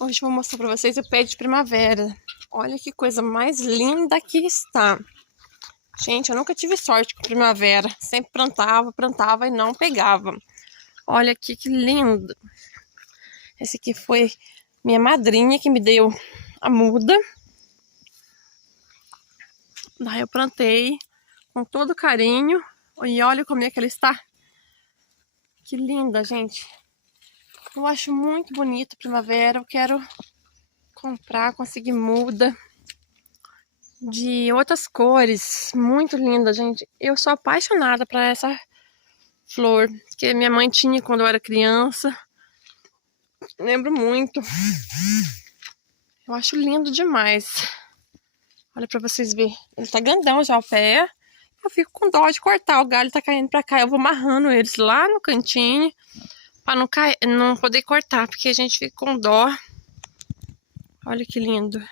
Hoje eu vou mostrar pra vocês o pé de primavera. Olha que coisa mais linda que está. Gente, eu nunca tive sorte com primavera. Sempre plantava e não pegava. Olha aqui que lindo. Esse aqui foi minha madrinha que me deu a muda. Daí eu plantei com todo carinho. E olha como é que ela está. Que linda, gente. Eu acho muito bonito a primavera. Eu quero comprar, conseguir muda de outras cores, muito linda, gente. Eu sou apaixonada por essa flor que minha mãe tinha quando eu era criança. Lembro muito. Eu acho lindo demais. Olha pra vocês verem. Ele tá grandão já o pé. Eu fico com dó de cortar. O galho tá caindo pra cá. Eu vou amarrando eles lá no cantinho pra não poder cortar, porque a gente fica com dó. Olha que lindo.